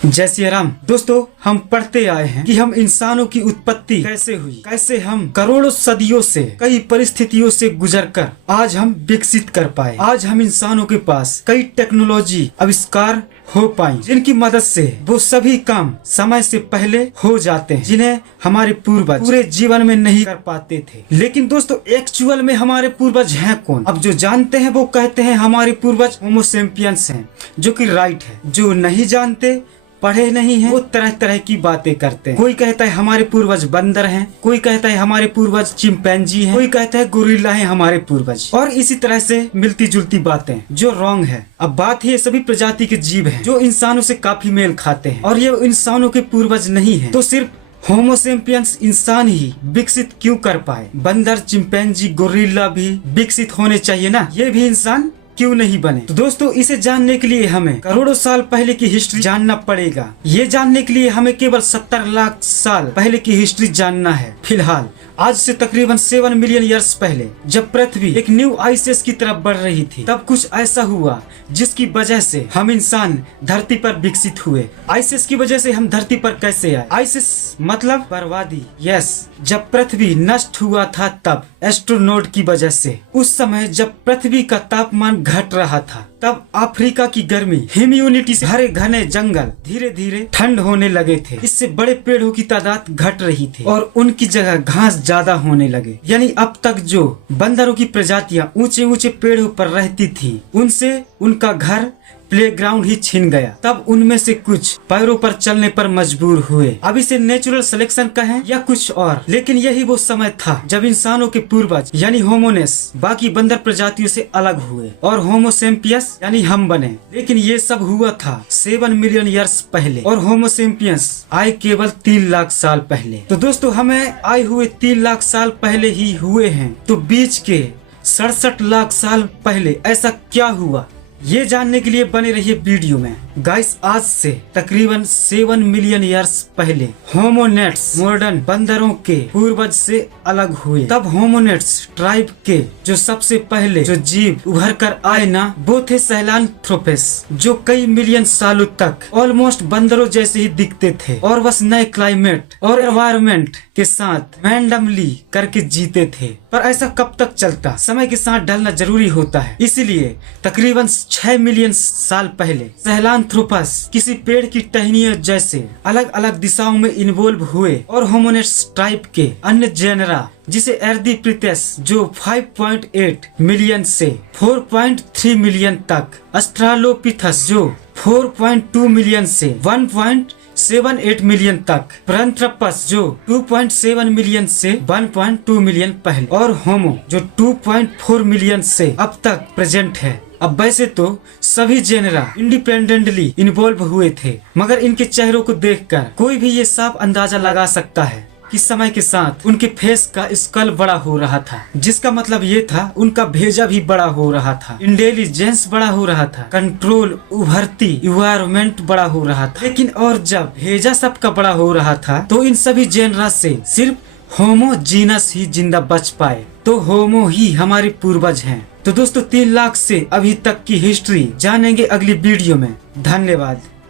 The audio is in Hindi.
जय श्री राम। दोस्तों, हम पढ़ते आए हैं कि हम इंसानों की उत्पत्ति कैसे हुई, कैसे हम करोड़ों सदियों से कई परिस्थितियों से गुजरकर आज हम विकसित कर पाए। आज हम इंसानों के पास कई टेक्नोलॉजी आविष्कार हो पाई जिनकी मदद से वो सभी काम समय से पहले हो जाते हैं जिन्हें हमारे पूर्वज पूरे जीवन में नहीं कर पाते थे। लेकिन दोस्तों, एक्चुअल में हमारे पूर्वज हैं कौन? अब जो जानते हैं वो कहते हैं हमारे पूर्वज होमो सैपियंस हैं, जो कि राइट है। जो नहीं जानते, पढ़े नहीं हैं, वो तरह तरह की बातें करते हैं। कोई कहता है हमारे पूर्वज बंदर हैं, कोई कहता है हमारे पूर्वज चिंपैंजी हैं, कोई कहता है गोरिल्ला हैं हमारे पूर्वज, और इसी तरह से मिलती जुलती बातें जो रॉन्ग है। अब बात है, ये सभी प्रजाति के जीव हैं जो इंसानों से काफी मेल खाते हैं और ये इंसानों के पूर्वज नहीं है। तो सिर्फ होमो सैपियंस इंसान ही विकसित क्यों कर पाए? बंदर, चिंपैंजी, गोरिल्ला भी विकसित होने चाहिए ना, ये भी इंसान क्यों नहीं बने? तो दोस्तों, इसे जानने के लिए हमें करोड़ों साल पहले की हिस्ट्री जानना पड़ेगा। ये जानने के लिए हमें केवल 70 लाख साल पहले की हिस्ट्री जानना है। फिलहाल आज से तकरीबन 7 मिलियन ईयर्स पहले जब पृथ्वी एक न्यू आइस की तरफ बढ़ रही थी, तब कुछ ऐसा हुआ जिसकी वजह से हम इंसान धरती पर विकसित हुए। आइस की वजह से हम धरती पर कैसे आए? आइस मतलब बर्बादी। यस, जब पृथ्वी नष्ट हुआ था तब एस्ट्रोनॉट की वजह से। उस समय जब पृथ्वी का तापमान घट रहा था, तब अफ्रीका की गर्मी ह्यूमिडिटी से भरे घने जंगल धीरे धीरे ठंड होने लगे थे। इससे बड़े पेड़ों की तादाद घट रही थी और उनकी जगह घास ज्यादा होने लगे। यानी अब तक जो बंदरों की प्रजातियां ऊंचे ऊंचे पेड़ों पर रहती थी, उनसे उनका घर प्लेग्राउंड ही छिन गया। तब उनमें से कुछ पैरों पर चलने पर मजबूर हुए। अब इसे नेचुरल सिलेक्शन कहें या कुछ और, लेकिन यही वो समय था जब इंसानों के पूर्वज यानी होमोनेस बाकी बंदर प्रजातियों से अलग हुए और होमो सैपियंस यानी हम बने। लेकिन ये सब हुआ था 7 मिलियन ईयर्स पहले और होमो सैपियंस आए केवल 3 लाख साल पहले। तो दोस्तों, हमें आए हुए 3 लाख साल पहले ही हुए हैं, तो बीच के 67 लाख साल पहले ऐसा क्या हुआ? ये जानने के लिए बने रहिए वीडियो में। गाइस, आज से तकरीबन 7 मिलियन ईयर्स पहले होमोनेट्स मॉडर्न बंदरों के पूर्वज से अलग हुए। तब होमोनेट्स ट्राइब के जो सबसे पहले जो जीव उभर कर आए ना, वो थे सहेलांथ्रोपस, जो कई मिलियन सालों तक ऑलमोस्ट बंदरों जैसे ही दिखते थे और बस नए क्लाइमेट और एनवायरनमेंट के साथ रैंडमली करके जीते थे। पर ऐसा कब तक चलता? समय के साथ ढलना जरूरी होता है। इसीलिए तकरीबन 6 मिलियन साल पहले सहेलांथ्रोपस किसी पेड़ की टहनियों जैसे अलग अलग दिशाओं में इन्वॉल्व हुए और होमोनेट्स ट्राइब के अन्य जेनरा जिसे एर्दीपिथेकस जो 5.8 मिलियन से 4.3 मिलियन तक, ऑस्ट्रालोपिथेकस जो 4.2 मिलियन से 1.78 मिलियन तक, पैरांथ्रोपस जो 2.7 मिलियन से 1.2 मिलियन पहले, और होमो जो 2.4 मिलियन से अब तक प्रेजेंट है। अब वैसे तो सभी जेनरा इंडिपेंडेंटली इन्वॉल्व हुए थे, मगर इनके चेहरों को देखकर कोई भी ये साफ अंदाजा लगा सकता है कि समय के साथ उनके फेस का स्कल बड़ा हो रहा था, जिसका मतलब ये था उनका भेजा भी बड़ा हो रहा था, इंटेलिजेंस बड़ा हो रहा था, कंट्रोल, उभरती इन्वायरमेंट बड़ा हो रहा था। लेकिन और जब भेजा सबका बड़ा हो रहा था, तो इन सभी जेनरा से सिर्फ होमो जीनस ही जिंदा बच पाए। तो होमो ही हमारे पूर्वज हैं। तो दोस्तों, 3 लाख से अभी तक की हिस्ट्री जानेंगे अगली वीडियो में। धन्यवाद।